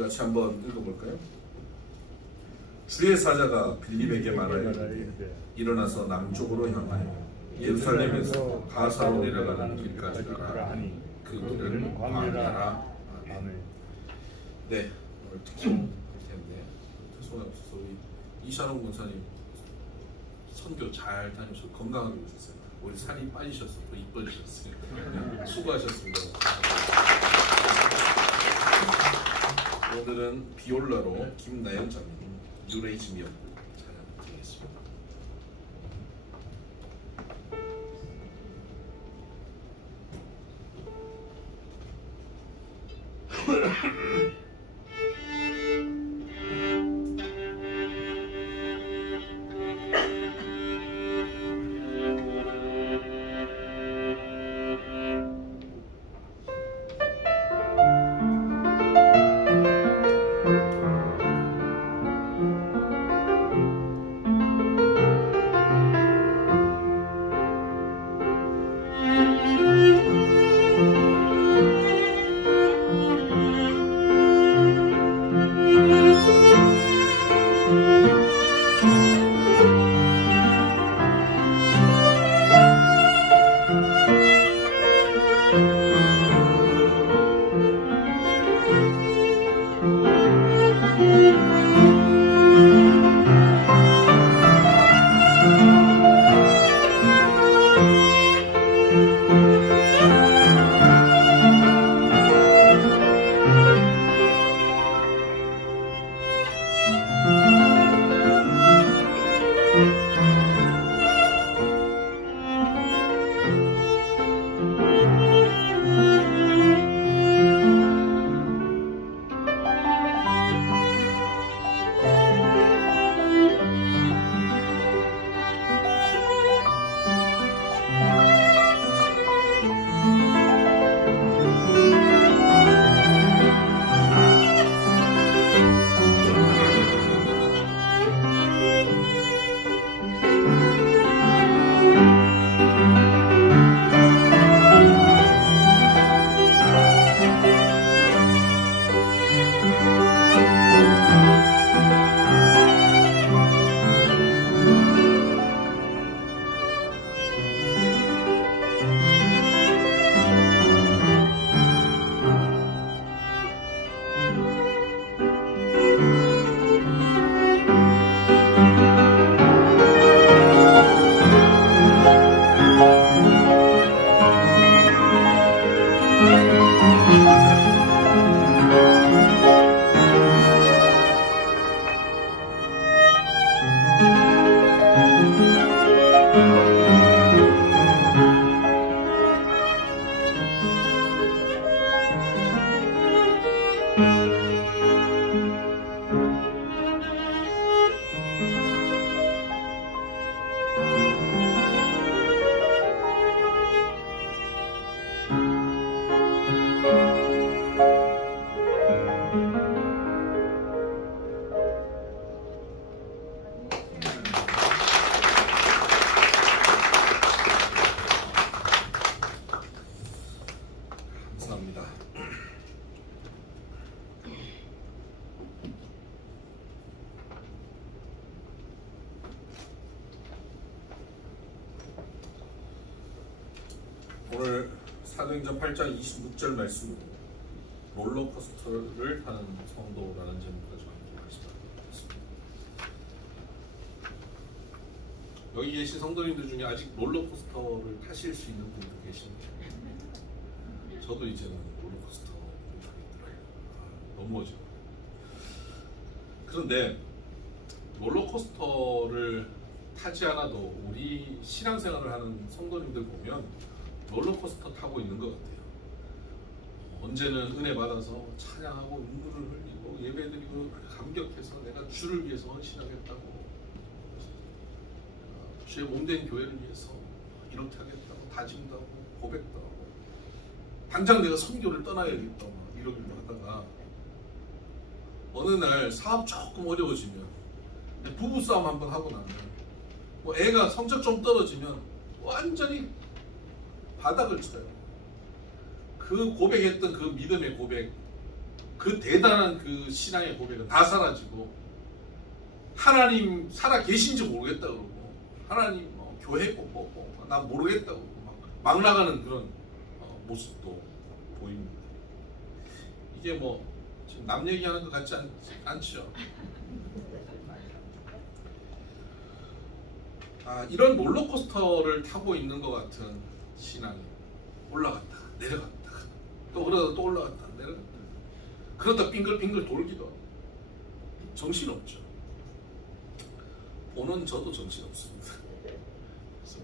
우리 같이 한번 읽어볼까요? 주의 사자가 빌립에게 말하였는데 일어나서 남쪽으로 향하여 예루살렘에서 가사로 내려가는 길까지 가라. 그 길은 광야라. 아멘. 네, 오늘 특송 텐데 특송에 앞서서 우리 이찬홍 권사님 선교 잘 다녀서 건강하게 오셨어요. 우리 살이 빠지셔서 또 이뻐지셨어요. 수고하셨습니다. 오늘은 비올라로 김나연 장님, 뉴레이즘이었고 찬양 드리겠습니다. 오늘 사도행전 8장 26절 말씀으로 롤러코스터를 타는 성도라는 제목으로 저와 함께 말씀하겠습니다. 여기 계신 성도님들 중에 아직 롤러코스터를 타실 수 있는 분들 계십니다. 저도 이제는 롤러코스터 타겠더라고요. 너무 어지러워요. 그런데 롤러코스터를 타지 않아도 우리 신앙생활을 하는 성도님들 보면 롤러코스터 타고 있는 것 같아요. 언제는 은혜 받아서 찬양하고 눈물을 흘리고 예배드리고 감격해서 내가 주를 위해서 헌신하겠다고, 주의 몸된 교회를 위해서 이렇게 하겠다고 다짐도 하고 고백도 하고 당장 내가 선교를 떠나야겠다고 이러기도 하다가 어느 날 사업 조금 어려워지면 부부싸움 한번 하고 나면 뭐 애가 성적 좀 떨어지면 완전히 바닥을 쳐요. 그 고백했던 그 믿음의 고백, 그 대단한 그 신앙의 고백은 다 사라지고 하나님 살아 계신지 모르겠다 그러고 하나님 교회 꼭 난 모르겠다 그러고 막 나가는 그런 모습도 보입니다. 이게 뭐 지금 남 얘기하는 것 같지 않죠? 이런 롤러코스터를 타고 있는 것 같은 신앙이 올라갔다 내려갔다 또 그러다 또 올라갔다 내려갔다 그러다 빙글빙글 돌기도 하고 정신없죠. 보는 저도 정신없습니다. 그래서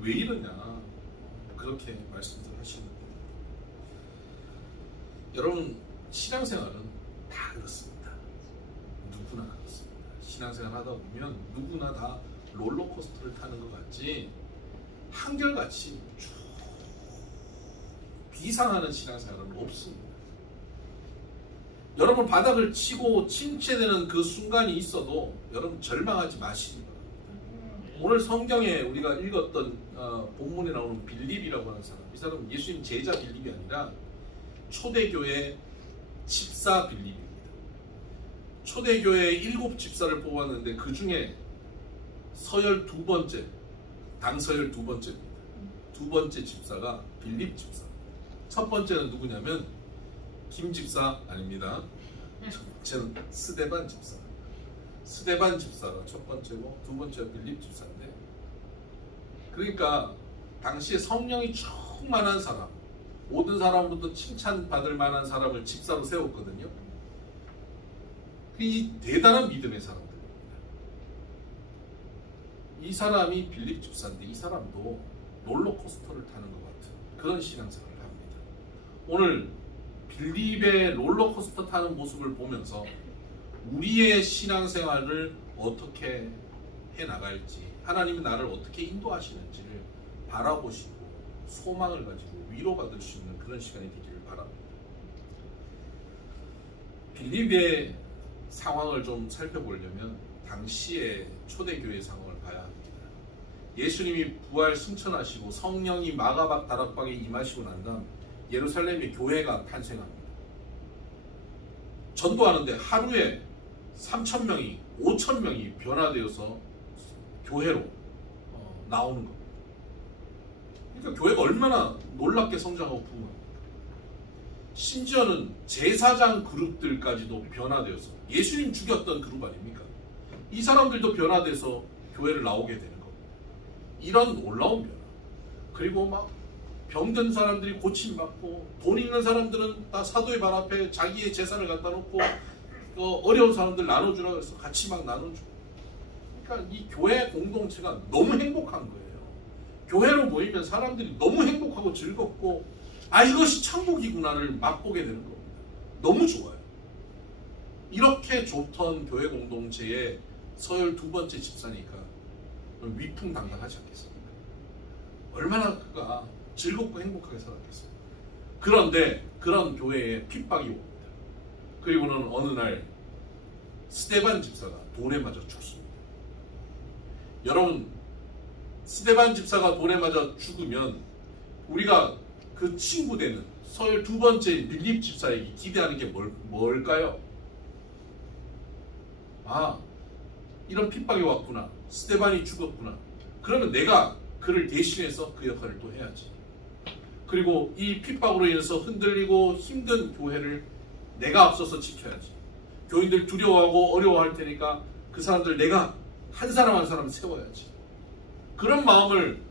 왜 이러냐 그렇게 말씀들 하시는데 여러분 신앙생활은 다 그렇습니다. 누구나 그렇습니다. 신앙생활 하다 보면 누구나 다 롤러코스터를 타는 것 같지 한결같이 쭉 비상하는 신앙생활은 없습니다. 여러분 바닥을 치고 침체되는 그 순간이 있어도 여러분 절망하지 마시기 바랍니다. 오늘 성경에 우리가 읽었던 본문에 나오는 빌립이라고 하는 사람, 이 사람은 예수님 제자 빌립이 아니라 초대교회 집사 빌립입니다. 초대교회 7 집사를 뽑았는데 그 중에 서열 2번째, 당서열 2번째입니다. 2번째 집사가 빌립 집사. 첫 번째는 누구냐면 김 집사 아닙니다. 첫 번째는 스데반 집사. 스데반 집사가 첫 번째고 두 번째가 빌립 집사인데, 그러니까 당시에 성령이 충만한 사람, 모든 사람부터 칭찬받을 만한 사람을 집사로 세웠거든요. 이 대단한 믿음의 사람들입니다. 이 사람이 빌립 집사인데 이 사람도 롤러코스터를 타는 것 같은 그런 신앙생활을 합니다. 오늘 빌립의 롤러코스터 타는 모습을 보면서 우리의 신앙생활을 어떻게 해나갈지, 하나님이 나를 어떻게 인도하시는지를 바라보시고 소망을 가지고 위로받을 수 있는 그런 시간이 되기를 바랍니다. 빌립의 상황을 좀 살펴보려면 당시의 초대교회 상황을 봐야 합니다. 예수님이 부활 승천하시고 성령이 마가박 다락방에 임하시고 난 다음 예루살렘의 교회가 탄생합니다. 전도하는데 하루에 3,000명이 5,000명이 변화되어서 교회로 나오는 겁니다. 그러니까 교회가 얼마나 놀랍게 성장하고 부흥합니까? 심지어는 제사장 그룹들까지도 변화되어서, 예수님 죽였던 그룹 아닙니까? 이 사람들도 변화돼서 교회를 나오게 되는 겁니다. 이런 놀라운 변화. 그리고 막 병든 사람들이 고침받고, 돈 있는 사람들은 다 사도의 발 앞에 자기의 재산을 갖다 놓고 어려운 사람들 나눠주라고 해서 같이 막 나눠주고. 그러니까 이 교회 공동체가 너무 행복한 거예요. 교회로 모이면 사람들이 너무 행복하고 즐겁고, 이것이 천국이구나를 맛보게 되는 겁니다. 너무 좋아요. 이렇게 좋던 교회 공동체의 서열 2번째 집사니까 위풍당당하지 않겠습니까? 얼마나 그가 즐겁고 행복하게 살았겠습니까? 그런데 그런 교회에 핍박이 옵니다. 그리고는 어느 날 스데반 집사가 돌에 맞아 죽습니다. 여러분, 스데반 집사가 돌에 맞아 죽으면 우리가 그 친구 되는 서열 2번째 빌립 집사에게 기대하는 게 뭘까요? 이런 핍박이 왔구나. 스데반이 죽었구나. 그러면 내가 그를 대신해서 그 역할을 또 해야지. 그리고 이 핍박으로 인해서 흔들리고 힘든 교회를 내가 앞서서 지켜야지. 교인들 두려워하고 어려워할 테니까 그 사람들 내가 한 사람 한 사람 세워야지. 그런 마음을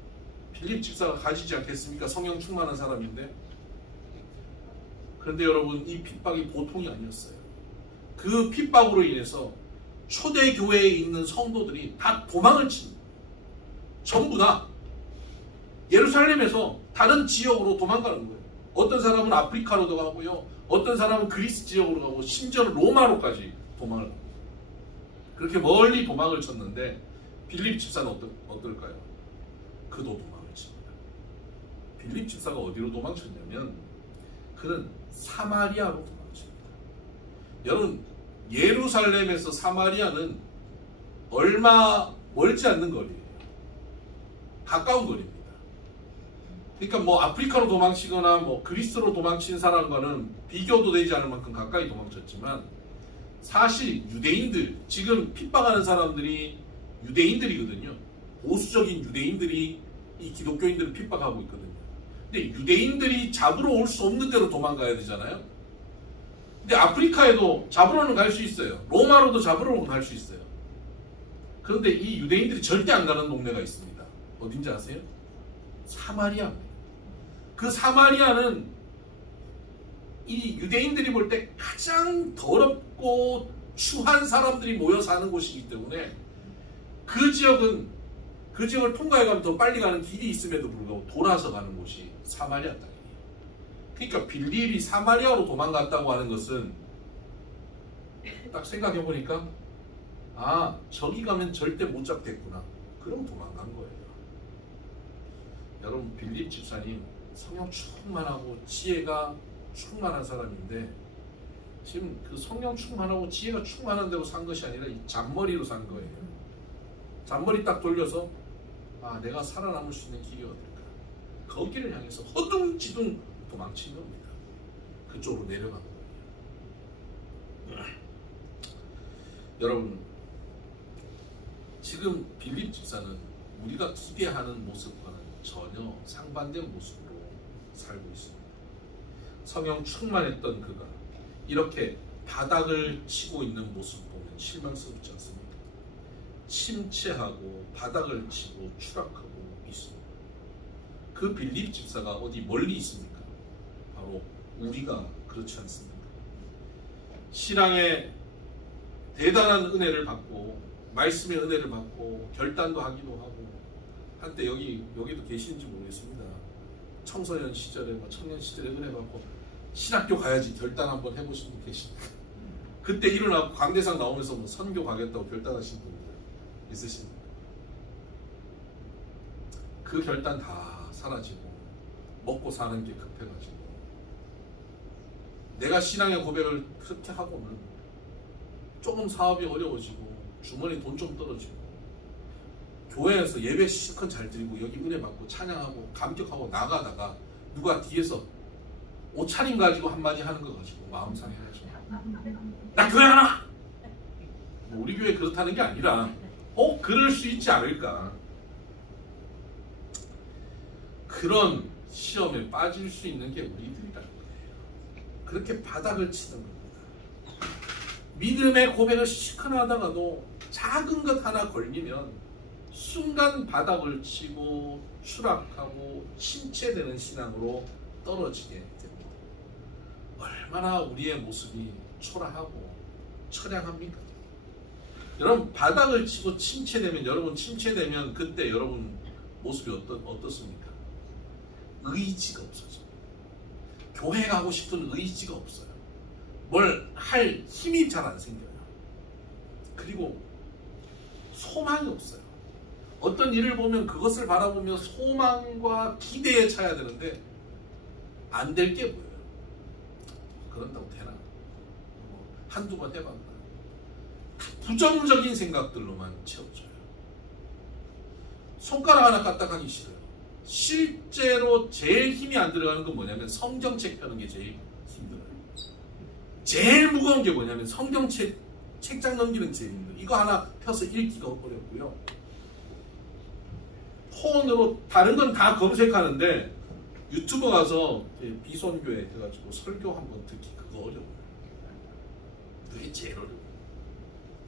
빌립 집사가 가지지 않겠습니까? 성령 충만한 사람인데. 그런데 여러분, 이 핍박이 보통이 아니었어요. 그 핍박으로 인해서 초대교회에 있는 성도들이 다 도망을 칩니다. 전부 다 예루살렘에서 다른 지역으로 도망가는 거예요. 어떤 사람은 아프리카로도 가고요, 어떤 사람은 그리스 지역으로 가고, 심지어는 로마로까지 도망을 갑니다. 그렇게 멀리 도망을 쳤는데 빌립 집사는 어떨까요? 그도 도망을 칩니다. 빌립 집사가 어디로 도망쳤냐면 그는 사마리아로 도망칩니다. 여러분, 예루살렘에서 사마리아는 얼마 멀지 않는 거리예요. 가까운 거리입니다. 그러니까 뭐 아프리카로 도망치거나 뭐 그리스로 도망친 사람과는 비교도 되지 않을 만큼 가까이 도망쳤지만 사실 유대인들, 지금 핍박하는 사람들이 유대인들이거든요. 보수적인 유대인들이 이 기독교인들을 핍박하고 있거든요. 근데 유대인들이 잡으러 올 수 없는 데로 도망가야 되잖아요. 근데 아프리카에도 잡으러는 갈 수 있어요. 로마로도 잡으러는 갈 수 있어요. 그런데 이 유대인들이 절대 안 가는 동네가 있습니다. 어딘지 아세요? 사마리아. 그 사마리아는 이 유대인들이 볼 때 가장 더럽고 추한 사람들이 모여 사는 곳이기 때문에 그 지역을 통과해가면 더 빨리 가는 길이 있음에도 불구하고 돌아서 가는 곳이 사마리아 땅이에요. 그러니까 빌립이 사마리아로 도망갔다고 하는 것은 딱 생각해보니까 아, 저기 가면 절대 못 잡겠구나. 그럼 도망간 거예요. 여러분, 빌립 집사님 성령 충만하고 지혜가 충만한 사람인데 지금 그 성령 충만하고 지혜가 충만한 데로 산 것이 아니라 이 잔머리로 산 거예요. 잔머리 딱 돌려서 아, 내가 살아남을 수 있는 길이 어딜까? 거기를 향해서 허둥지둥 도망친 겁니다. 그쪽으로 내려간 거예요. 여러분, 지금 빌립 집사는 우리가 기대하는 모습과는 전혀 상반된 모습으로 살고 있습니다. 성령 충만했던 그가 이렇게 바닥을 치고 있는 모습 보면 실망스럽지 않습니까? 침체하고 바닥을 치고 추락하고 있습니다. 그 빌립 집사가 어디 멀리 있습니까? 바로 우리가 그렇지 않습니까? 신앙의 대단한 은혜를 받고 말씀의 은혜를 받고 결단도 하기도 하고 한때 여기도 계시는지 모르겠습니다. 청소년 시절에 청년 시절에 은혜 받고 신학교 가야지 결단 한번 해보신 분 계십니까? 그때 일어나고 강대상 나오면서 선교 가겠다고 결단하신 분들 있으십니까? 그 결단 다 사라지고 먹고 사는 게 급해가지고 내가 신앙의 고백을 그렇게 하고는 조금 사업이 어려워지고 주머니 돈 좀 떨어지고 교회에서 예배 실컷 잘 드리고 여기 은혜 받고 찬양하고 감격하고 나가다가 누가 뒤에서 옷차림 가지고 한마디 하는 거 가지고 마음 상해가지고 나 교회 안 와! 우리 교회 그렇다는 게 아니라 그럴 수 있지 않을까. 그런 시험에 빠질 수 있는 게 우리들이라는 거예요. 그렇게 바닥을 치는 겁니다. 믿음의 고백을 시큰하다가도 작은 것 하나 걸리면 순간 바닥을 치고 추락하고 침체되는 신앙으로 떨어지게 됩니다. 얼마나 우리의 모습이 초라하고 처량합니까? 여러분, 바닥을 치고 침체되면, 여러분 침체되면 그때 여러분 모습이 어떻습니까? 의지가 없어집니다. 교회 가고 싶은 의지가 없어요. 뭘 할 힘이 잘 안 생겨요. 그리고 소망이 없어요. 어떤 일을 보면 그것을 바라보며 소망과 기대에 차야 되는데 안 될 게 보여요. 그런다고 되나? 한두 번 해봤나? 부정적인 생각들로만 채워져요. 손가락 하나 까딱하기 싫어요. 실제로 제일 힘이 안 들어가는 건 뭐냐면 성경책 펴는 게 제일 힘들어요. 제일 무거운 게 뭐냐면 성경책 책장 넘기는 제일 힘들어요. 이거 하나 펴서 읽기가 어렵고요. 폰으로 다른 건 다 검색하는데 유튜브 가서 비선교회 해가지고 설교 한번 듣기 그거 어려워요. 그게 제일 어려워요.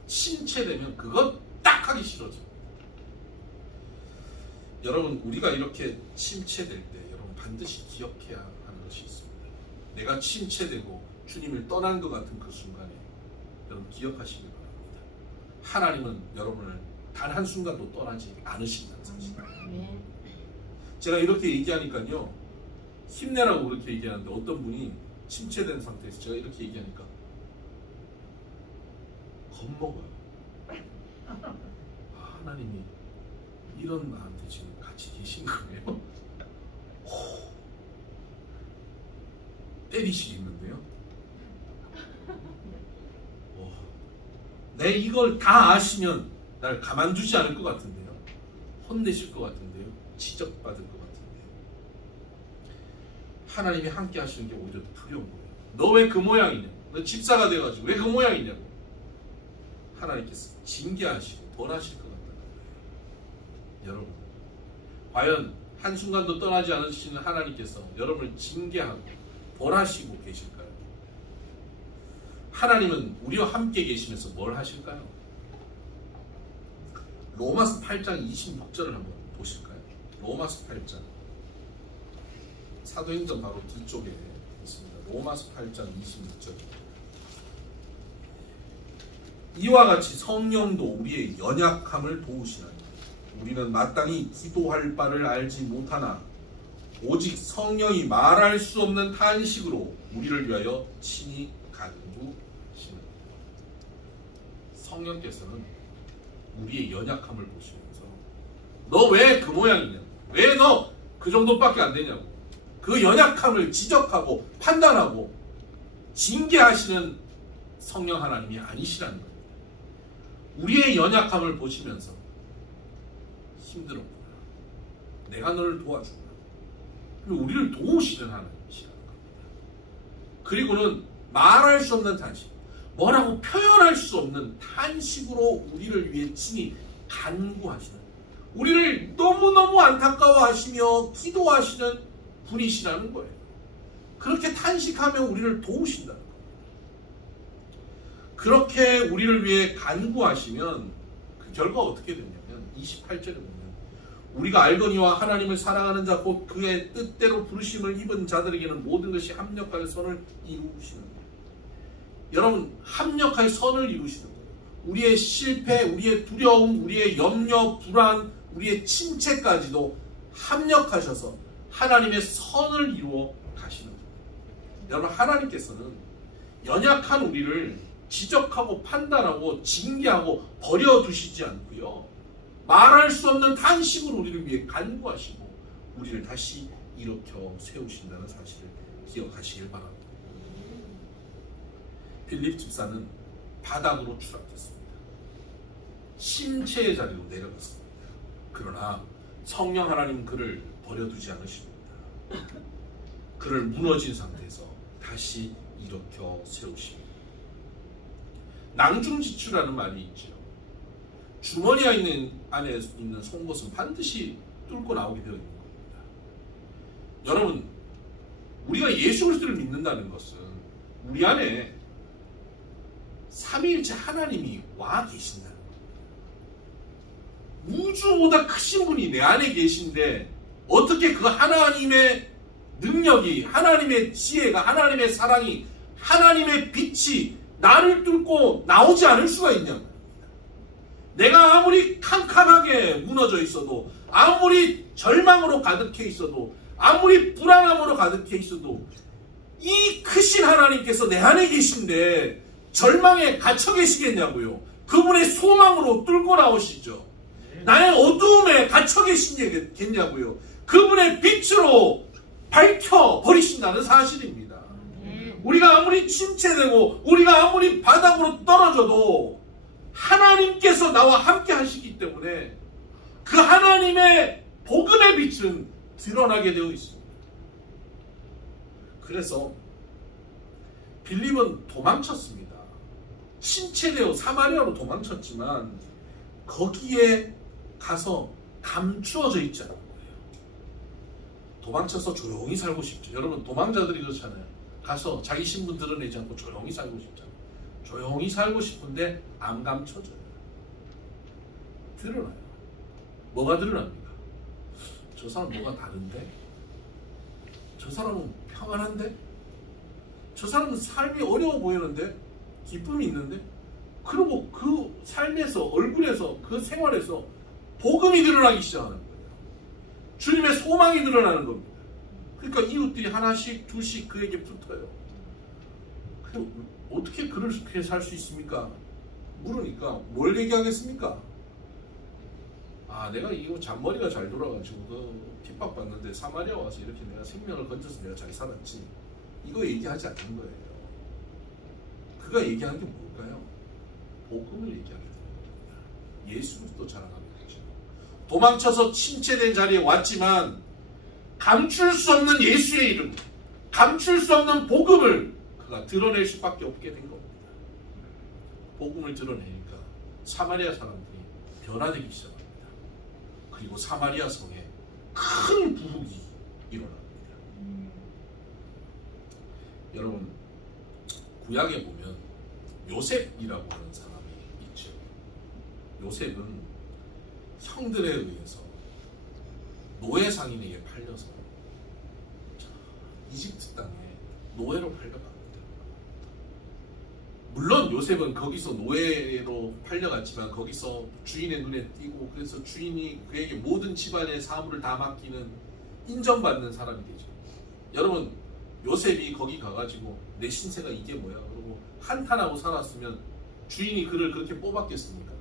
침체되면 그거 딱 하기 싫어져. 여러분, 우리가 이렇게 침체될 때 여러분 반드시 기억해야 하는 것이 있습니다. 내가 침체되고 주님을 떠난 것 같은 그 순간에 여러분 기억하시기 바랍니다. 하나님은 여러분을 단 한순간도 떠나지 않으신다는 사실. 제가 이렇게 얘기하니까요, 힘내라고 그렇게 얘기하는데 어떤 분이 침체된 상태에서 제가 이렇게 얘기하니까 겁먹어요. 하나님이 이런 나한테 지금 같이 계신 거예요? 때리시겠는데요? 내 이걸 다 아시면 날 가만두지 않을 것 같은데요? 혼내실 것 같은데요? 지적받을 것 같은데요? 하나님이 함께 하시는 게 오히려 두려운 거예요. 너 왜 그 모양이냐? 너 집사가 돼가지고 왜 그 모양이냐고. 하나님께서 징계하시고 벌하실 것 같다는 거예요. 여러분, 과연 한순간도 떠나지 않으시는 하나님께서 여러분을 징계하고 벌하시고 계실까요? 하나님은 우리와 함께 계시면서 뭘 하실까요? 로마서 8장 26절을 한번 보실까요? 로마서 8장, 사도행전 바로 뒤쪽에 있습니다. 로마서 8장 26절. 이와 같이 성령도 우리의 연약함을 도우시나니 우리는 마땅히 기도할 바를 알지 못하나 오직 성령이 말할 수 없는 탄식으로 우리를 위하여 친히 간구시나니. 성령께서는 우리의 연약함을 보시면서 너 왜 그 모양이냐, 왜 너 그 정도밖에 안 되냐고, 그 연약함을 지적하고 판단하고 징계하시는 성령 하나님이 아니시라는 거예요. 우리의 연약함을 보시면서 힘들었구나, 내가 너를 도와주구나, 그리고 우리를 도우시는 하나님이시라는 겁니다. 그리고는 말할 수 없는 탄식, 뭐라고 표현할 수 없는 탄식으로 우리를 위해 친히 간구하시는, 우리를 너무너무 안타까워하시며 기도하시는 분이시라는 거예요. 그렇게 탄식하며 우리를 도우신다는 거예요. 그렇게 우리를 위해 간구하시면 그 결과가 어떻게 되냐면 28절에 보면 우리가 알거니와 하나님을 사랑하는 자 곧 그의 뜻대로 부르심을 입은 자들에게는 모든 것이 합력하여 선을 이루시는 거예요. 여러분, 합력하여 선을 이루시는 거예요. 우리의 실패, 우리의 두려움, 우리의 염려, 불안, 우리의 침체까지도 합력하셔서 하나님의 선을 이루어 가시는 거예요. 여러분, 하나님께서는 연약한 우리를 지적하고 판단하고 징계하고 버려두시지 않고요, 말할 수 없는 탄식으로 우리를 위해 간구하시고 우리를 다시 일으켜 세우신다는 사실을 기억하시길 바랍니다. 빌립 집사는 바닥으로 추락했습니다. 심체의 자리로 내려갔습니다. 그러나 성령 하나님은 그를 버려두지 않으십니다. 그를 무너진 상태에서 다시 일으켜 세우십니다. 낭중지추라는 말이 있죠. 주머니 안에 있는 송곳은 반드시 뚫고 나오게 되어 있는 겁니다. 여러분, 우리가 예수 그리스도를 믿는다는 것은 우리 안에 삼위일체 하나님이 와 계신다는 겁니다. 우주보다 크신 분이 내 안에 계신데 어떻게 그 하나님의 능력이, 하나님의 지혜가, 하나님의 사랑이, 하나님의 빛이 나를 뚫고 나오지 않을 수가 있냐고. 내가 아무리 캄캄하게 무너져 있어도, 아무리 절망으로 가득해 있어도, 아무리 불안함으로 가득해 있어도 이 크신 하나님께서 내 안에 계신데 절망에 갇혀 계시겠냐고요. 그분의 소망으로 뚫고 나오시죠. 나의 어두움에 갇혀 계시겠냐고요. 그분의 빛으로 밝혀버리신다는 사실입니다. 우리가 아무리 침체되고 우리가 아무리 바닥으로 떨어져도 하나님께서 나와 함께 하시기 때문에 그 하나님의 복음의 빛은 드러나게 되어 있습니다. 그래서 빌립은 도망쳤습니다. 침체되어 사마리아로 도망쳤지만 거기에 가서 감추어져 있지 않은 거예요. 도망쳐서 조용히 살고 싶죠. 여러분, 도망자들이 그렇잖아요. 가서 자기 신분 드러내지 않고 조용히 살고 싶잖아요. 조용히 살고 싶은데 안 감춰져요. 드러나요. 뭐가 드러납니까? 저 사람 뭐가 다른데? 저 사람은 평안한데? 저 사람은 삶이 어려워 보이는데? 기쁨이 있는데? 그리고 그 삶에서, 얼굴에서, 그 생활에서 복음이 드러나기 시작하는 거예요. 주님의 소망이 드러나는 겁니다. 그러니까 이웃들이 하나씩 둘씩 그에게 붙어요. 어떻게 그렇게 살 수 있습니까? 물으니까 뭘 얘기하겠습니까? 아, 내가 이거 잔머리가 잘 돌아가지고 그 핍박받는데 사마리아 와서 이렇게 내가 생명을 건져서 내가 잘 살았지. 이거 얘기하지 않는 거예요. 그가 얘기하는 게 뭘까요? 복음을 얘기하게 되는 겁니다. 예수 그리스도 자랑하는 거죠. 도망쳐서 침체된 자리에 왔지만 감출 수 없는 예수의 이름, 감출 수 없는 복음을 그가 드러낼 수밖에 없게 된 겁니다. 복음을 드러내니까 사마리아 사람들이 변화되기 시작합니다. 그리고 사마리아 성에 큰 부흥이 일어납니다. 여러분, 구약에 보면 요셉이라고 하는 사람이 있죠. 요셉은 형들에 의해서 노예 상인에게 팔려서 이집트 땅에 노예로 팔려갑니다. 물론 요셉은 거기서 노예로 팔려갔지만 거기서 주인의 눈에 띄고 그래서 주인이 그에게 모든 집안의 사물을 다 맡기는 인정받는 사람이 되죠. 여러분, 요셉이 거기 가가지고 내 신세가 이게 뭐야 그러고 한탄하고 살았으면 주인이 그를 그렇게 뽑았겠습니까?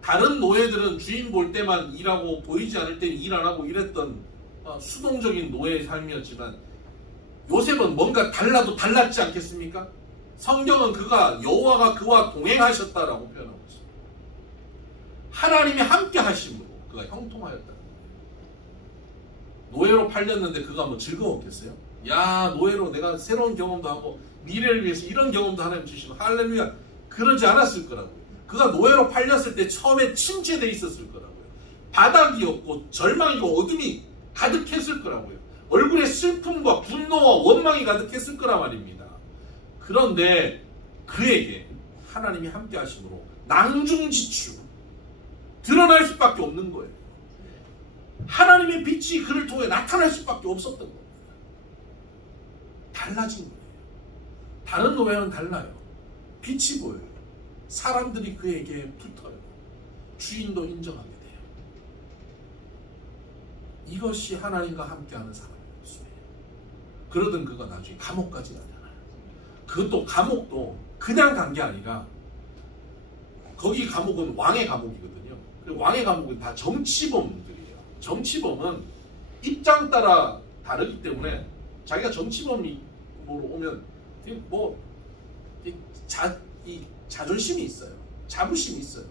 다른 노예들은 주인 볼 때만 일하고 보이지 않을 때는 일 안 하고 이랬던 수동적인 노예의 삶이었지만 요셉은 뭔가 달라도 달랐지 않겠습니까? 성경은 그가 여호와가 그와 동행하셨다라고 표현하고 있습니다. 하나님이 함께 하심으로 그가 형통하였다. 노예로 팔렸는데 그가 뭐 즐거웠겠어요? 야, 노예로 내가 새로운 경험도 하고 미래를 위해서 이런 경험도 하나님 주시면 할렐루야, 그러지 않았을 거라고요. 그가 노예로 팔렸을 때 처음에 침체되어 있었을 거라고요. 바닥이었고 절망이고 어둠이 가득했을 거라고요. 얼굴에 슬픔과 분노와 원망이 가득했을 거란 말입니다. 그런데 그에게 하나님이 함께 하심으로 낭중지추 드러날 수밖에 없는 거예요. 하나님의 빛이 그를 통해 나타날 수밖에 없었던 겁니다. 달라진 거예요. 다른 노예는 달라요. 빛이 보여요. 사람들이 그에게 붙어요. 주인도 인정하게 돼요. 이것이 하나님과 함께하는 사람의 모습이에요. 그러던 그가 나중에 감옥까지 가잖아요. 그것도 감옥도 그냥 간 게 아니라 거기 감옥은 왕의 감옥이거든요. 그리고 왕의 감옥은 다 정치범들이에요. 정치범은 입장 따라 다르기 때문에 자기가 정치범으로 오면 뭐 자존심이 있어요. 자부심이 있어요.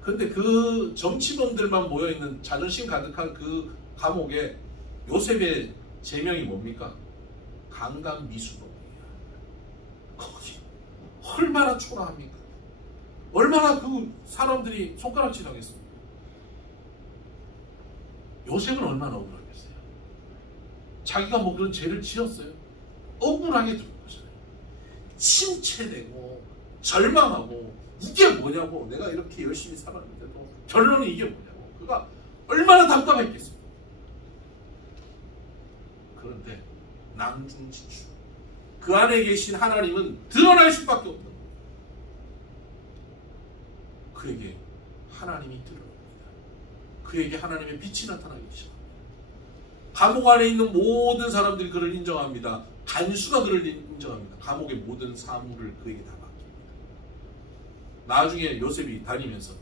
그런데 그 정치범들만 모여있는 자존심 가득한 그 감옥에 요셉의 제명이 뭡니까? 강간미수범이에요. 거기 얼마나 초라합니까? 얼마나 그 사람들이 손가락질 하겠습니까? 요셉은 얼마나 억울하겠어요? 자기가 뭐 그런 죄를 지었어요? 억울하게 들은 거잖아요. 침체되고 절망하고 이게 뭐냐고, 내가 이렇게 열심히 살았는데도 결론이 이게 뭐냐고, 그가 얼마나 답답했겠습니까? 그런데 낭중지추, 그 안에 계신 하나님은 드러날 수밖에 없는 거예요. 그에게 하나님이 드러납니다. 그에게 하나님의 빛이 나타나기 시작합니다. 감옥 안에 있는 모든 사람들이 그를 인정합니다. 간수가 그를 인정합니다. 감옥의 모든 사물을 그에게 다 맡깁니다. 나중에 요셉이 다니면서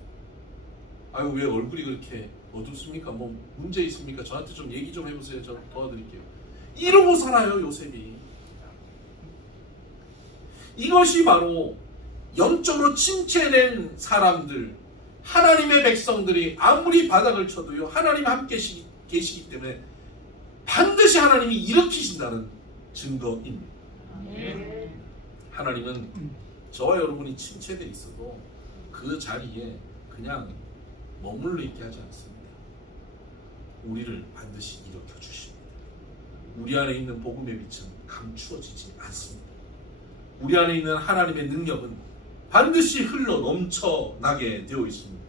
아유, 왜 얼굴이 그렇게 어둡습니까? 뭐 문제 있습니까? 저한테 좀 얘기 좀 해보세요. 저 도와드릴게요. 이러고 살아요, 요셉이. 이것이 바로 영적으로 침체된 사람들, 하나님의 백성들이 아무리 바닥을 쳐도요, 하나님이 함께 계시기 때문에 반드시 하나님이 일으키신다는 증거입니다. 하나님은 저와 여러분이 침체되어 있어도 그 자리에 그냥 머물러 있게 하지 않습니다. 우리를 반드시 일으켜 주십니다. 우리 안에 있는 복음의 빛은 감추어지지 않습니다. 우리 안에 있는 하나님의 능력은 반드시 흘러 넘쳐나게 되어 있습니다.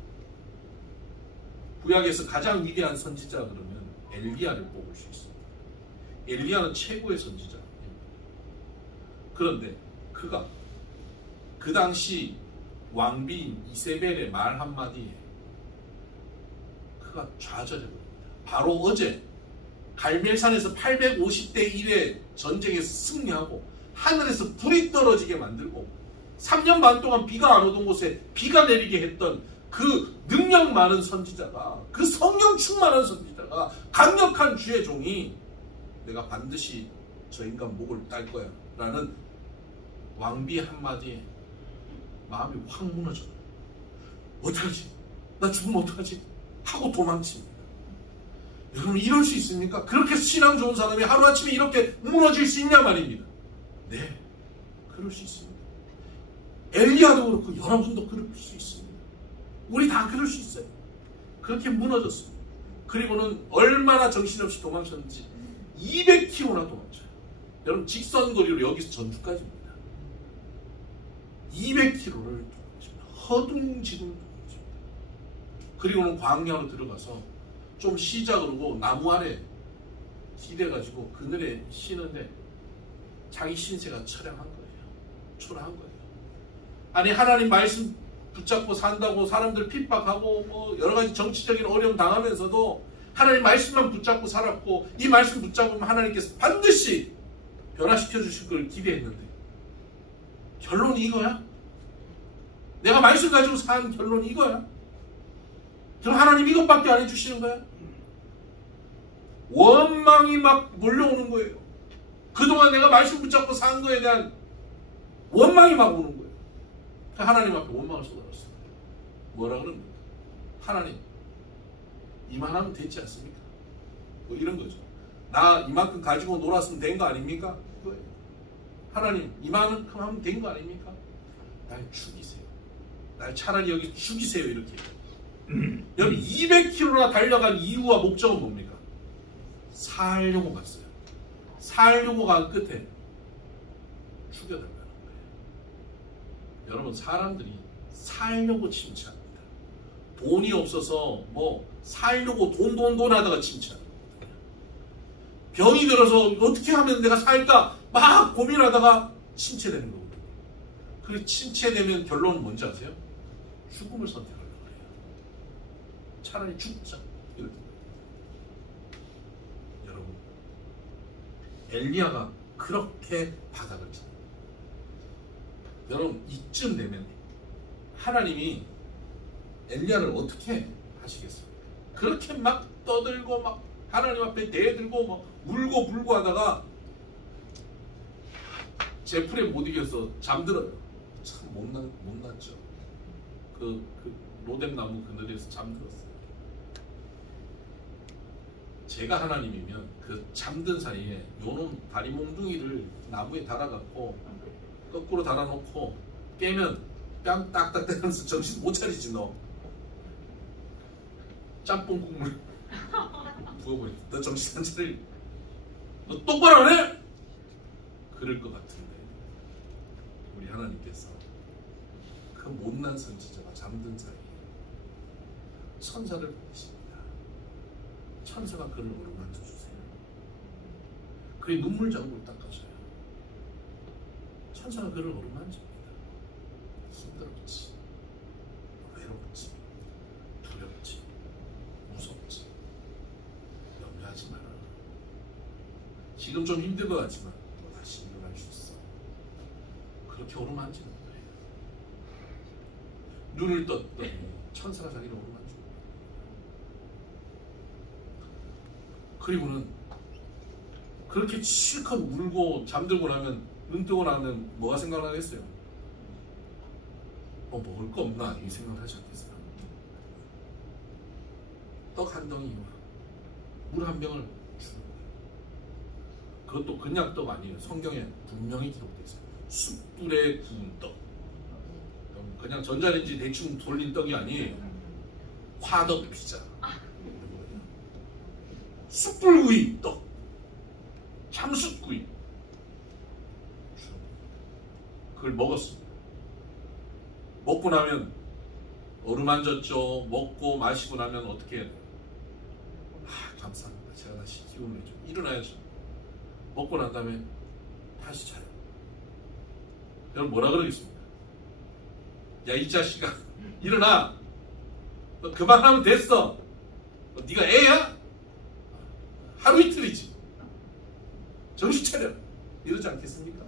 구약에서 가장 위대한 선지자 그러면 엘리야를 뽑을 수 있습니다. 엘리야는 최고의 선지자입니다. 그런데 그가 그 당시 왕비인 이세벨의 말 한마디에 그가 좌절해버립니다. 바로 어제 갈멜산에서 850대 1의 전쟁에서 승리하고 하늘에서 불이 떨어지게 만들고 3년 반 동안 비가 안 오던 곳에 비가 내리게 했던 그 능력 많은 선지자가, 그 성령 충만한 선지자가, 강력한 주의 종이 내가 반드시 저 인간 목을 딸 거야 라는 왕비 한마디에 마음이 확 무너져요. 어떡하지? 나 죽으면 어떡하지? 하고 도망칩니다. 여러분 이럴 수 있습니까? 그렇게 신앙 좋은 사람이 하루아침에 이렇게 무너질 수 있냐 말입니다. 네, 그럴 수 있습니다. 엘리야도 그렇고 여러분도 그럴 수 있습니다. 우리 다 그럴 수 있어요. 그렇게 무너졌습니다. 그리고는 얼마나 정신없이 도망쳤는지 200km나 도망쳐요. 여러분 직선거리로 여기서 전주까지입니다. 200km를 도망칩니다. 허둥지둥 도망칩니다. 그리고는 광야로 들어가서 좀 쉬자 그러고 나무 아래 기대가지고 그늘에 쉬는데 자기 신세가 초라한 거예요. 아니 하나님 말씀 붙잡고 산다고 사람들 핍박하고 뭐 여러 가지 정치적인 어려움 당하면서도 하나님 말씀만 붙잡고 살았고 이 말씀 붙잡으면 하나님께서 반드시 변화시켜 주실 걸 기대했는데 결론이 이거야? 내가 말씀 가지고 산 결론이 이거야? 그럼 하나님 이것밖에 안 해주시는 거야? 원망이 막 몰려오는 거예요. 그동안 내가 말씀 붙잡고 산 거에 대한 원망이 막 오는 거예요. 하나님 앞에 원망을 쏟아놨어요. 뭐라 그럽니까? 하나님 이만하면 됐지 않습니까? 뭐 이런 거죠. 나 이만큼 가지고 놀았으면 된 거 아닙니까? 그거예요. 하나님 이만큼 하면 된 거 아닙니까? 날 죽이세요. 날 차라리 여기 죽이세요. 이렇게. 여기 200km나 달려간 이유와 목적은 뭡니까? 살려고 갔어요. 살려고 간 끝에 죽여달라는 거예요. 여러분 사람들이 살려고 침체합니다. 돈이 없어서 뭐 살려고 돈 하다가 침체하는 거거든요. 병이 들어서 어떻게 하면 내가 살까 막 고민하다가 침체되는 거거든요. 그 침체되면 결론은 뭔지 아세요? 죽음을 선택하려고 해요. 차라리 죽자. 이렇게. 여러분 엘리야가 그렇게 바닥을 쳤어요. 여러분 이쯤 되면 하나님이 엘리야를 어떻게 하시겠어요? 그렇게 막 떠들고 막 하나님 앞에 대들고 막 울고 불고 하다가 제풀에 못 이겨서 잠들어요. 참 못났죠. 그 로뎀나무 그늘에서 잠들었어요. 제가 하나님이면 그 잠든 사이에 요놈 다리 몽둥이를 나무에 달아갖고 거꾸로 달아놓고 깨면 뺨 딱딱 때면서 정신 못 차리지 너. 짬뽕 국물 부어버려. 너 정신 안 차릴. 너 똑바로 안 해? 그럴 것 같은데 우리 하나님께서 그 못난 선지자가 잠든 사이에 천사를 보내십니다. 천사가 그를 어루만져 주세요. 그의 눈물 자국을 닦아줘요. 천사가 그를 어루만집니다. 힘들었지, 외롭지, 두렵지, 무섭지. 염려하지 마라. 지금 좀 힘들 것 같지만 너 다시 일어날 수 있어. 그렇게 어루만지는 거예요. 눈을 떴더니 천사가 자기를 어루만지고 그리고는 그렇게 실컷 울고 잠들고 나면 눈 뜨고 나면 뭐가 생각나겠어요? 먹을 거 없나? 이 생각을 하지 않겠어요? 떡 한 덩이와 물 한 병을 주는 거예요. 그것도 그냥 떡 아니에요. 성경에 분명히 기록되어 있어요. 숯불에 구운 떡. 그냥 전자레인지 대충 돌린 떡이 아니에요. 화덕 피자. 숯불구이 떡. 참숯구이. 그걸 먹었습니다. 먹고 나면 어루만졌죠. 먹고 마시고 나면 어떻게 해야 돼요? 감사합니다. 제가 다시 기운을 내죠. 일어나야죠. 먹고 난 다음에 다시 자요. 여러분 뭐라 그러겠습니까? 야 이 자식아 일어나. 너 그만하면 됐어. 네가 애야? 하루 이틀이지. 정신 차려. 이러지 않겠습니까?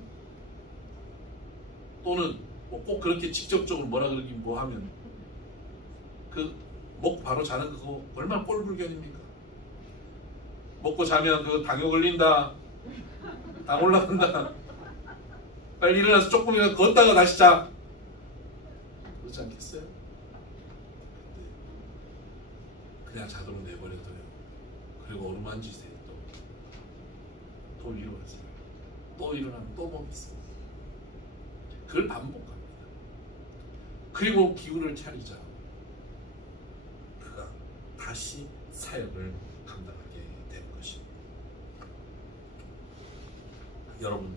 또는 뭐 꼭 그렇게 직접적으로 뭐라 그러긴 뭐 하면 그 먹고 바로 자는 그거 얼마나 꼴불견입니까? 먹고 자면 그거 당뇨 걸린다. 당 올라간다. 빨리 일어나서 조금이라도 걷다가 다시 자. 그렇지 않겠어요? 그냥 자도록 내버려둬요. 그리고 어루만지세요. 또 위로 가세요. 또 일어나면 또 멈추세요. 그걸 반복합니다. 그리고 기운을 차리자. 그가 다시 사역을 감당하게 되는 것입니다. 여러분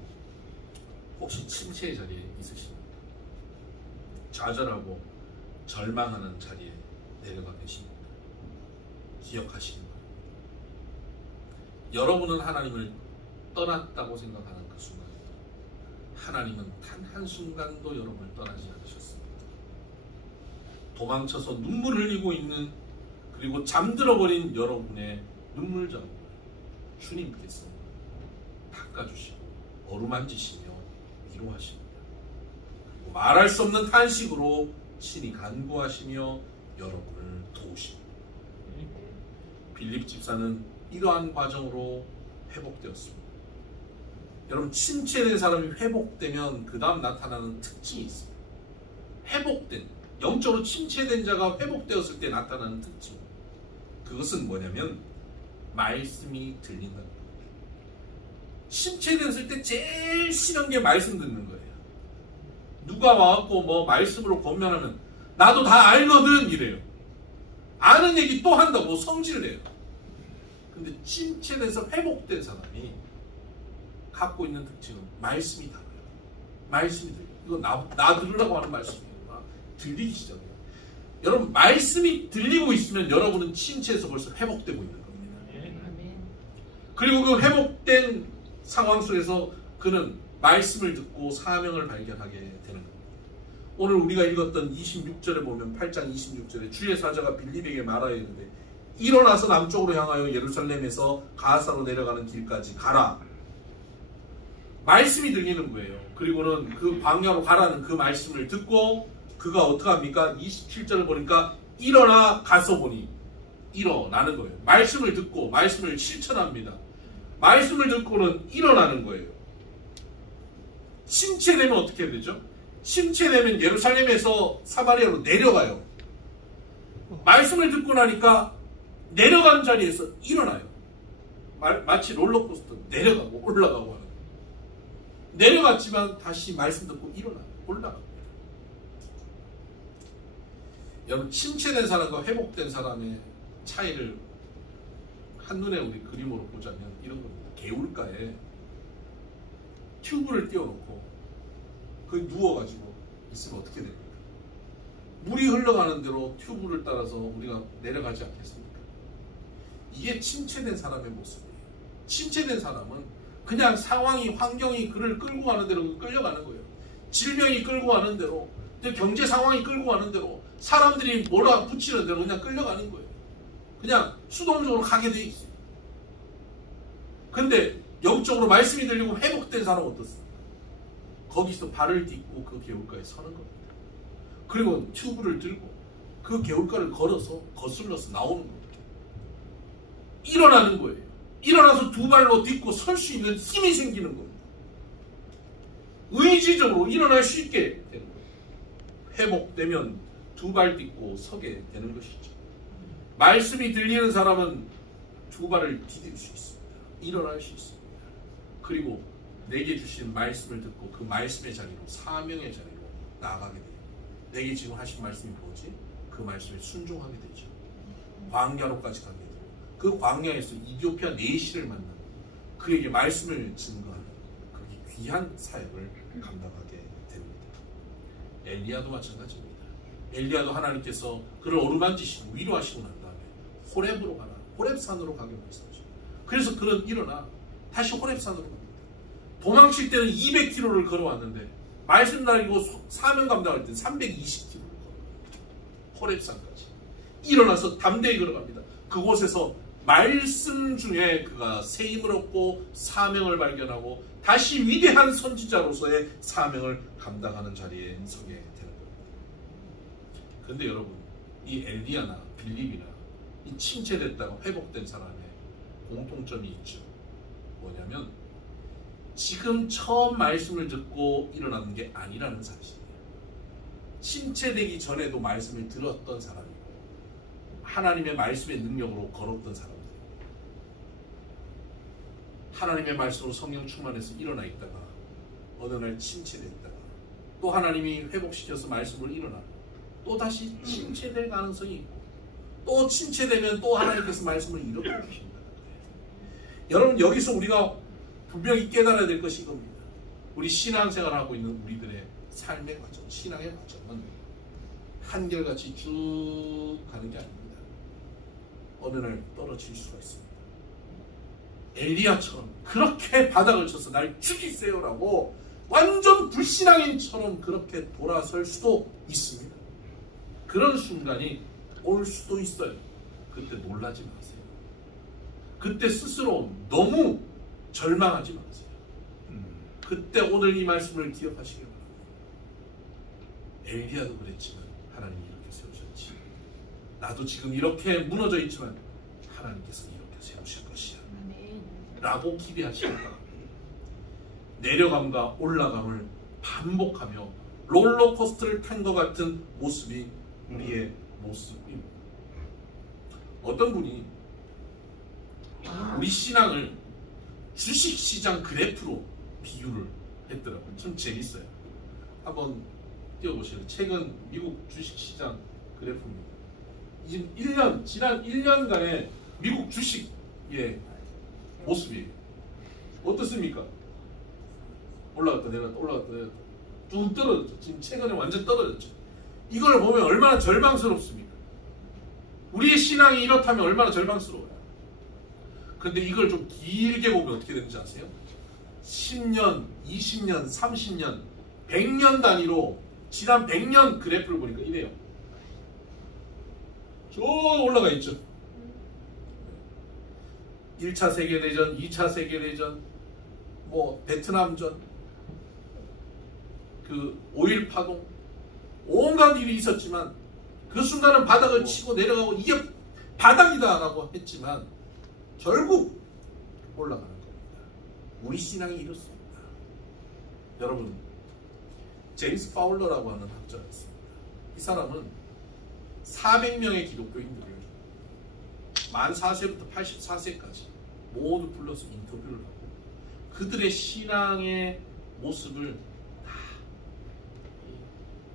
혹시 침체의 자리에 있으십니까? 좌절하고 절망하는 자리에 내려가 계십니까? 기억하시기 바랍니다. 여러분은 하나님을 떠났다고 생각하는 그 순간 하나님은 단 한순간도 여러분을 떠나지 않으셨습니다. 도망쳐서 눈물을 흘리고 있는 그리고 잠들어버린 여러분의 눈물 자국을 주님께서 닦아주시고 어루만지시며 위로하십니다. 그리고 말할 수 없는 탄식으로 친히 간구하시며 여러분을 도우십니다. 빌립 집사는 이러한 과정으로 회복되었습니다. 여러분 침체된 사람이 회복되면 그 다음 나타나는 특징이 있습니다. 회복된, 영적으로 침체된 자가 회복되었을 때 나타나는 특징, 그것은 뭐냐면 말씀이 들린다는 거예요. 침체됐을 때 제일 싫은 게 말씀 듣는 거예요. 누가 와갖고 뭐 말씀으로 권면하면 나도 다 알거든 이래요. 아는 얘기 또 한다고 성질을 해요. 근데 침체돼서 회복된 사람이 갖고 있는 특징은 말씀이 달라요. 말씀이 들려요. 이거 나 들으라고 하는 말씀이구나. 들리기 시작해요. 여러분 말씀이 들리고 있으면 여러분은 침체에서 벌써 회복되고 있는 겁니다. 그리고 그 회복된 상황 속에서 그는 말씀을 듣고 사명을 발견하게 되는 겁니다. 오늘 우리가 읽었던 26절에 보면 8장 26절에 주의 사자가 빌립에게 말하여 이르되 일어나서 남쪽으로 향하여 예루살렘에서 가사로 내려가는 길까지 가라. 말씀이 들리는 거예요. 그리고는 그 광야로 가라는 그 말씀을 듣고 그가 어떻게 합니까? 27절을 보니까 일어나 가서 보니 일어나는 거예요. 말씀을 듣고 말씀을 실천합니다. 말씀을 듣고는 일어나는 거예요. 침체되면 어떻게 되죠? 침체되면 예루살렘에서 사마리아로 내려가요. 말씀을 듣고 나니까 내려간 자리에서 일어나요. 마치 롤러코스터 내려가고 올라가고 하는 거예요. 내려갔지만 다시 말씀 듣고 올라갑니다. 여러분 침체된 사람과 회복된 사람의 차이를 한눈에 우리 그림으로 보자면 이런 겁니다. 개울가에 튜브를 띄워놓고 거기 누워가지고 있으면 어떻게 됩니까? 물이 흘러가는 대로 튜브를 따라서 우리가 내려가지 않겠습니까? 이게 침체된 사람의 모습이에요. 침체된 사람은 그냥 상황이, 환경이 그를 끌고 가는 대로 끌려가는 거예요. 질병이 끌고 가는 대로, 경제 상황이 끌고 가는 대로, 사람들이 몰아붙이는 대로 그냥 끌려가는 거예요. 그냥 수동적으로 가게 돼 있어요. 근데 영적으로 말씀이 들리고 회복된 사람은 어떻습니까? 거기서 발을 딛고 그 개울가에 서는 겁니다. 그리고 튜브를 들고 그 개울가를 걸어서 거슬러서 나오는 겁니다. 일어나는 거예요. 일어나서 두 발로 딛고 설 수 있는 힘이 생기는 겁니다. 의지적으로 일어날 수 있게 되는 거예요. 회복되면 두 발 딛고 서게 되는 것이죠. 말씀이 들리는 사람은 두 발을 디딜 수 있습니다. 일어날 수 있습니다. 그리고 내게 주신 말씀을 듣고 그 말씀의 자리로, 사명의 자리로 나아가게 돼요. 내게 지금 하신 말씀이 뭐지? 그 말씀에 순종하게 되죠. 광야로까지 가게 돼요. 그 광야에서 이디오피아 내시를 만나고 그에게 말씀을 증거하는 그렇게 귀한 사역을 감당하게 됩니다. 엘리야도 마찬가지입니다. 엘리야도 하나님께서 그를 어루만지시고 위로하시고 난 다음에 호렙으로 가라, 호렙산으로 가게 말씀하시죠. 그래서 그는 일어나 다시 호렙산으로 갑니다. 도망칠 때는 200km를 걸어왔는데 말씀 날리고 사명 감당할 때는 320km를 걸어갑니다. 호렙산까지 일어나서 담대히 걸어갑니다. 그곳에서 말씀 중에 그가 새 힘을 얻고 사명을 발견하고 다시 위대한 선지자로서의 사명을 감당하는 자리에 서게 되는 겁니다. 그런데 여러분, 이 엘리야나 빌립이나 이 침체됐다가 회복된 사람의 공통점이 있죠. 뭐냐면 지금 처음 말씀을 듣고 일어나는 게 아니라는 사실이에요. 침체되기 전에도 말씀을 들었던 사람이고 하나님의 말씀의 능력으로 걸었던 사람들. 하나님의 말씀으로 성령 충만해서 일어나 있다가 어느 날 침체됐다가 또 하나님이 회복시켜서 말씀으로 일어나 또 다시 침체될 가능성이 있고 또 침체되면 또 하나님께서 말씀을 일으켜 주십니다. 여러분, 여기서 우리가 분명히 깨달아야 될 것이 이겁니다. 우리 신앙생활을 하고 있는 우리들의 삶의 과정, 신앙의 과정은 한결같이 쭉 가는 게 아닙니다. 어느 날 떨어질 수가 있습니다. 엘리야처럼 그렇게 바닥을 쳐서 날 죽이세요라고 완전 불신앙인처럼 그렇게 돌아설 수도 있습니다. 그런 순간이 올 수도 있어요. 그때 놀라지 마세요. 그때 스스로 너무 절망하지 마세요. 그때 오늘 이 말씀을 기억하시기 바랍니다. 엘리야도 그랬지만 하나님이 이렇게 세우셨지. 나도 지금 이렇게 무너져 있지만 하나님께서 이렇게 세우실 것이야 라고 기대하시기 바랍니다. 내려감과 올라감을 반복하며 롤러코스터를 탄 것 같은 모습이 우리의 모습입니다. 어떤 분이 우리 신앙을 주식시장 그래프로 비유를 했더라고요. 참 재밌어요. 한번 띄워보세요. 최근 미국 주식시장 그래프입니다. 지난 1년간의 미국 주식의 모습이에요. 어떻습니까? 올라갔다 내려갔다 올라갔다 내려갔다 쭉 떨어졌죠. 지금 최근에 완전 떨어졌죠. 이걸 보면 얼마나 절망스럽습니까? 우리의 신앙이 이렇다면 얼마나 절망스러워요. 근데 이걸 좀 길게 보면 어떻게 되는지 아세요? 10년, 20년, 30년, 100년 단위로 지난 100년 그래프를 보니까 이래요. 쭉 올라가 있죠. 1차 세계대전, 2차 세계대전, 뭐 베트남전, 그 5.1 파동, 온갖 일이 있었지만 그 순간은 바닥을 치고 내려가고 이게 바닥이다라고 했지만 결국 올라가는 겁니다. 우리 신앙이 이렇습니다. 여러분, 제임스 파울러라고 하는 학자가 있습니다. 이 사람은 400명의 기독교인들을 만 4세부터 84세까지 모두 불러서 인터뷰를 하고 그들의 신앙의 모습을 다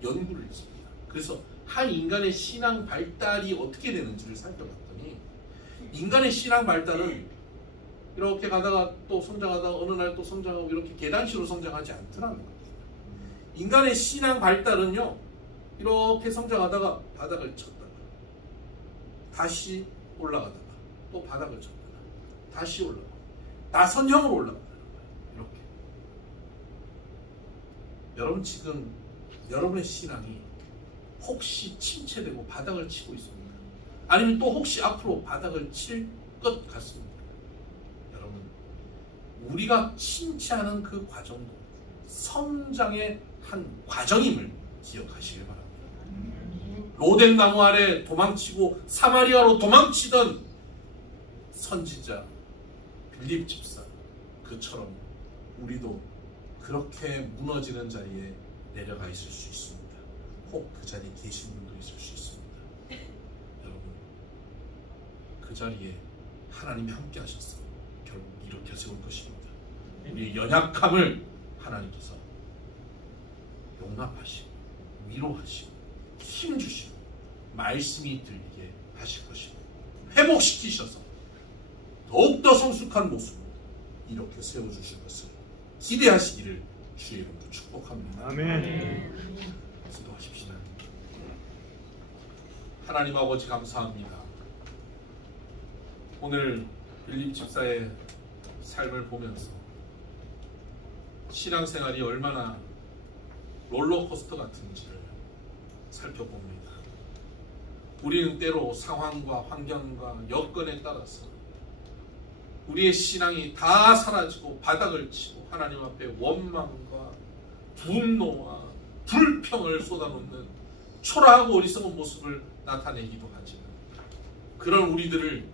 연구를 했습니다. 그래서 한 인간의 신앙 발달이 어떻게 되는지를 살펴봤더니 인간의 신앙 발달은 이렇게 가다가 또 성장하다가 어느 날 또 성장하고 이렇게 계단식으로 성장하지 않더라는 겁니다. 인간의 신앙 발달은요, 이렇게 성장하다가 바닥을 쳤다가 다시 올라가다가 또 바닥을 쳤다가 다시 올라가고 나선형으로 올라가는 거예요. 이렇게. 여러분, 지금 여러분의 신앙이 혹시 침체되고 바닥을 치고 있습니까? 아니면 또 혹시 앞으로 바닥을 칠 것 같습니까? 여러분, 우리가 침체하는 그 과정도 성장의 한 과정임을 기억하시길 바랍니다. 로뎀나무 아래 도망치고 사마리아로 도망치던 선지자 빌립 집사, 그처럼 우리도 그렇게 무너지는 자리에 내려가 있을 수 있습니다. 혹 그 자리에 계신 분도 있을 수 있습니다. 여러분, 그 자리에 하나님이 함께 하셔서 결국 일으켜 세울 것입니다. 우리의 연약함을 하나님께서 용납하시고 위로하시고 힘주시고 말씀이 들리게 하실 것입니다. 회복시키셔서 더욱더 성숙한 모습으로 이렇게 세워주실 것을 기대하시기를 주의 이름으로 축복합니다. 아멘. 기도하십시다. 하나님 아버지, 감사합니다. 오늘 빌립 집사의 삶을 보면서 신앙생활이 얼마나 롤러코스터 같은지를 살펴봅니다. 우리는 때로 상황과 환경과 여건에 따라서 우리의 신앙이 다 사라지고 바닥을 치고 하나님 앞에 원망과 분노와 불평을 쏟아놓는 초라하고 어리석은 모습을 나타내기도 하지만 그런 우리들을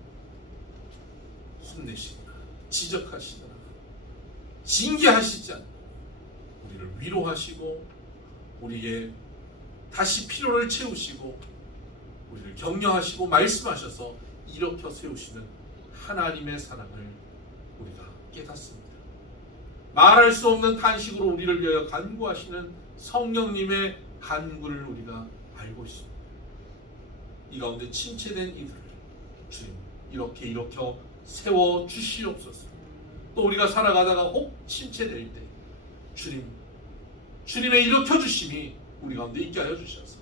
혼내시거나 지적하시거나 징계하시지 않고 우리를 위로하시고 우리의 다시 필요를 채우시고 우리를 격려하시고 말씀하셔서 일으켜 세우시는 하나님의 사랑을 우리가 깨닫습니다. 말할 수 없는 탄식으로 우리를 위하여 간구하시는 성령님의 간구를 우리가 알고 있습니다. 이 가운데 침체된 이들을 주님 이렇게 일으켜 세워주시옵소서. 또 우리가 살아가다가 혹 침체될 때 주님의 일으켜주심이 우리 가운데 있게 하여 주셔서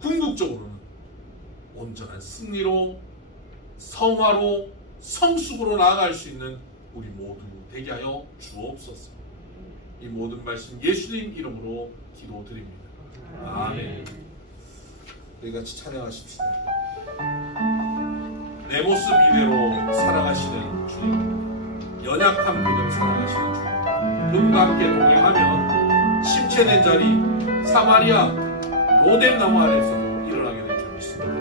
궁극적으로는 온전한 승리로 성화로 성숙으로 나아갈 수 있는 우리 모두 되게 하여 주옵소서. 이 모든 말씀 예수님 이름으로 기도드립니다. 아멘. 우리 같이 찬양하십시다. 내 모습 이대로 살아가시는 주님, 연약한 그대로 살아가시는 주님, 그분과 함께 동행하면 침체된 자리 사마리아 로뎀 나무 아래에서도 일어나게 될 줄 믿습니다.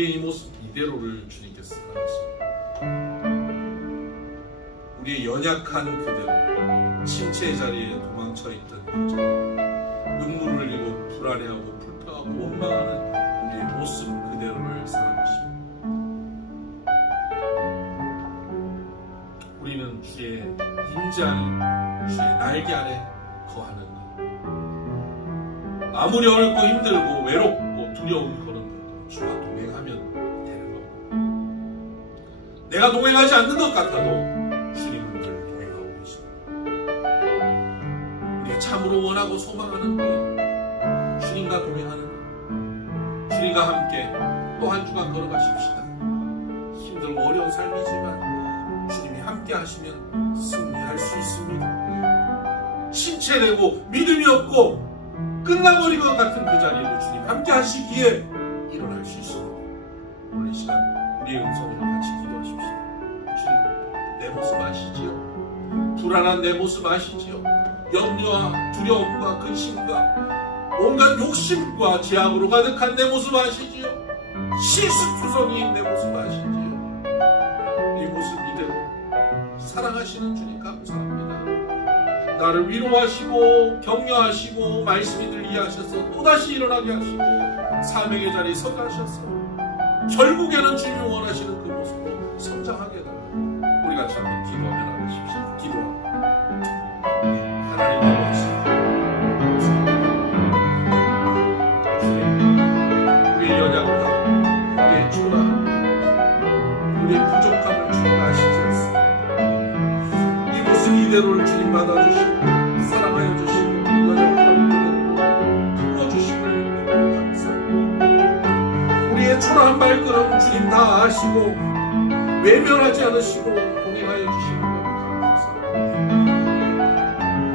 우리의 이 모습 이대로를 주님께서 사랑하십니다. 우리의 연약한 그대로 침체의 자리에 도망쳐 있던 여자, 눈물을 흘리고 불안해하고 불평하고 원망하는 우리의 모습 그대로를 사랑하십니다. 우리는 주의 임재 안에, 주의 날개 아래 거하는 것. 아무리 어렵고 힘들고 외롭고 두려운 걸음들도 주와 동행하면 되는 겁니다. 내가 동행하지 않는 것 같아도 주님은 늘 동행하고 계십니다. 우리가 참으로 원하고 소망하는 것, 주님과 동행하는 것, 주님과 함께 또 한 주간 걸어가십시다. 힘들고 어려운 삶이지만 주님이 함께 하시면 승리할 수 있습니다. 침체되고 믿음이 없고 끝나버린 것 같은 그 자리에도 주님 함께 하시기에 일어날 수 있습니다. 오늘 이 시간 우리의 음성으로 같이 기도하십시오. 주님, 내 모습 아시지요? 불안한 내 모습 아시지요? 염려와 두려움과 근심과 온갖 욕심과 죄악으로 가득한 내 모습 아시지요? 실수투성이인 내 모습 아시지요? 이 모습 이대로 사랑하시는 주님 감사합니다. 나를 위로하시고 격려하시고 말씀이 들리게 하셔서 또다시 일어나게 하시고 사명의 자리에 서게 하셔서 결국에는 주님이 원하시는 그 모습으로 성장하게 해달라고 우리 같이 한번 기도하며 나가십시오. 기도합니다. 하나님 아버지, 우리의 연약함, 우리의 초라함, 우리의 부족함을 주님 아시지 않습니까? 이 모습 이대로를 주님 받아주시고 사랑하여 주시고 연약함을 풀어주심을 감사합니다. 우리의 초라한 발걸음 주님 다 아시고 외면하지 않으시고 동행하여 주시는 것 감사합니다.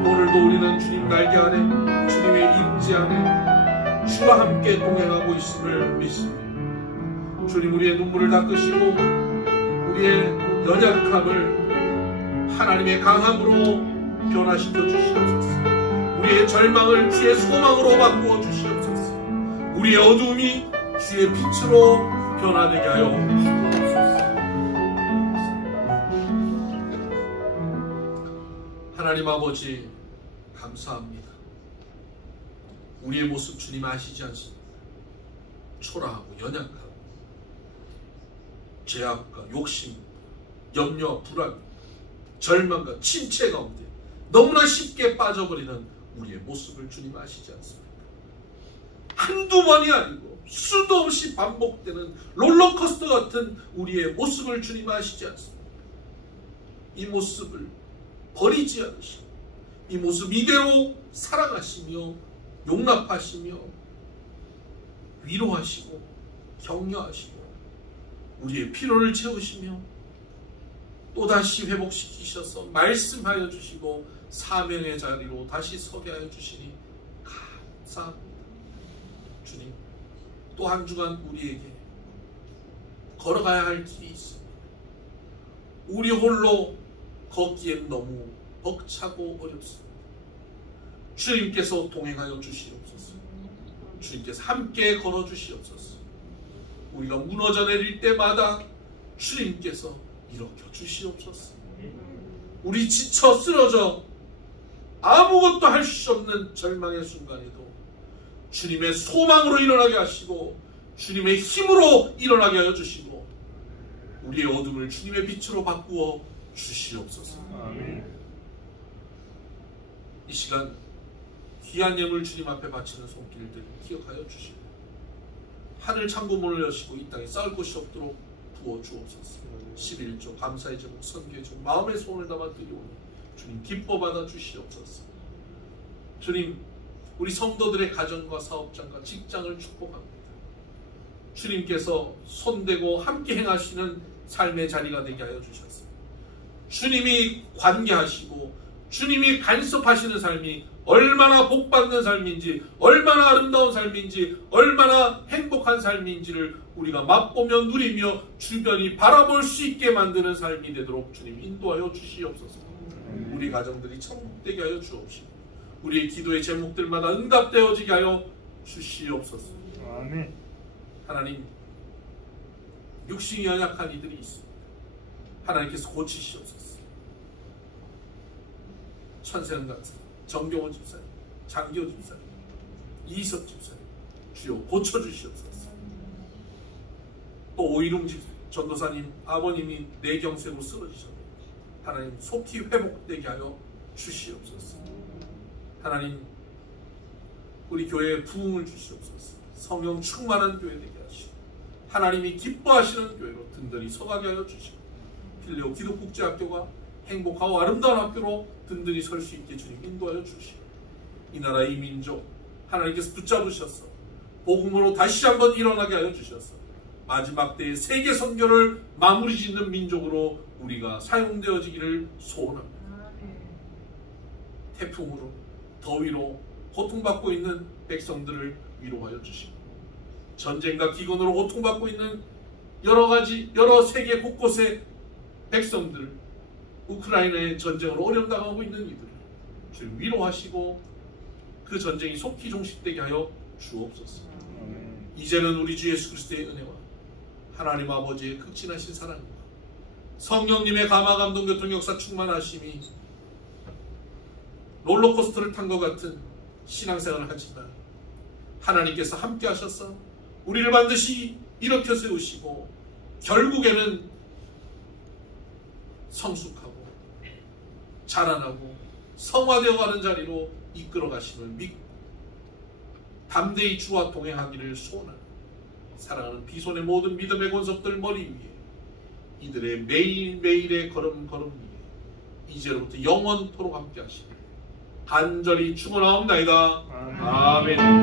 오늘도 우리는 주님 날개 아래 주님의 임재 안에 주와 함께 동행하고 있음을 믿습니다. 주님, 우리의 눈물을 닦으시고 우리의 연약함을 하나님의 강함으로 변화시켜 주시옵소서. 우리의 절망을 주의 소망으로 바꾸어 주시옵소서. 우리의 어두움이 주의 빛으로 변화되게 하여 주옵소서. 하나님 아버지 감사합니다. 우리의 모습 주님 아시지 않습니까? 초라하고 연약하고 죄악과 욕심, 염려와 불안, 절망과 침체 가운데 너무나 쉽게 빠져버리는 우리의 모습을 주님 아시지 않습니까? 한두 번이 아니고 수도 없이 반복되는 롤러코스터 같은 우리의 모습을 주님 아시지 않습니까? 이 모습을 버리지 않으시고 이 모습 이대로 사랑하시며 용납하시며 위로하시고 격려하시고 우리의 피로를 채우시며 또다시 회복시키셔서 말씀하여 주시고 사명의 자리로 다시 서게 하여 주시니 감사합니다. 주님, 또 한 주간 우리에게 걸어가야 할 길이 있습니다. 우리 홀로 걷기엔 너무 벅차고 어렵습니다. 주님께서 동행하여 주시옵소서. 주님께서 함께 걸어주시옵소서. 우리가 무너져 내릴 때마다 주님께서 일으켜 주시옵소서. 우리 지쳐 쓰러져 아무것도 할 수 없는 절망의 순간에도 주님의 소망으로 일어나게 하시고 주님의 힘으로 일어나게 하여 주시고 우리의 어둠을 주님의 빛으로 바꾸어 주시옵소서. 이 시간 귀한 예물 주님 앞에 바치는 손길들 기억하여 주시고 하늘 창고문을 여시고 이 땅에 쌓을 곳이 없도록 부어 주옵소서. 11조 감사의 제목 선교의 제목 마음의 소원을 담아 드리오니 주님 기뻐 받아 주시옵소서. 주님, 우리 성도들의 가정과 사업장과 직장을 축복합니다. 주님께서 손대고 함께 행하시는 삶의 자리가 되게 하여 주셨습니다. 주님이 관계하시고 주님이 간섭하시는 삶이 얼마나 복받는 삶인지, 얼마나 아름다운 삶인지, 얼마나 행복한 삶인지를 우리가 맛보며 누리며 주변이 바라볼 수 있게 만드는 삶이 되도록 주님 인도하여 주시옵소서. 우리 가정들이 천국되게 하여 주옵시고 우리의 기도의 제목들마다 응답되어지게 하여 주시옵소서. 아멘. 하나님, 육신이 연약한 이들이 있습니다. 하나님께서 고치시옵소서. 천세는 간사 정경원 집사님, 장기호 집사님, 이석 집사님 주여 고쳐주시옵소서. 또 오이룽 전도사님 아버님이 뇌경색으로 쓰러지셨네요. 하나님 속히 회복되게 하여 주시옵소서. 하나님 우리 교회에 부흥을 주시옵소서. 성령 충만한 교회 되게 하시고 하나님이 기뻐하시는 교회로 든든히 서가게 하여 주시고 필레오 기독국제학교가 행복하고 아름다운 학교로 든든히 설 수 있게 주님 인도하여 주시고, 이 나라 이 민족 하나님께서 붙잡으셔서 복음으로 다시 한번 일어나게 하여 주셔서 마지막 때의 세계 선교를 마무리 짓는 민족으로 우리가 사용되어지기를 소원합니다. 태풍으로 더위로 고통받고 있는 백성들을 위로하여 주시고, 전쟁과 기근으로 고통받고 있는 여러 세계 곳곳의 백성들, 우크라이나의 전쟁으로 어려움 당하고 있는 이들을 주님 위로하시고 그 전쟁이 속히 종식되게 하여 주옵소서. 이제는 우리 주 예수 그리스도의 은혜와 하나님 아버지의 극진하신 사랑과 성령님의 감화 감동 교통 역사 충만하심이 롤러코스터를 탄 것 같은 신앙생활을 하지만 하나님께서 함께 하셔서 우리를 반드시 일으켜 세우시고 결국에는 성숙하고 자라나고 성화되어 가는 자리로 이끌어 가심을 믿고 담대히 주와 동행하기를 소원하는 사랑하는 비손의 모든 믿음의 권속들 머리 위에 이들의 매일매일의 걸음 위에 이제로부터 영원토록 함께 하시길 간절히 축원하옵나이다. 아멘.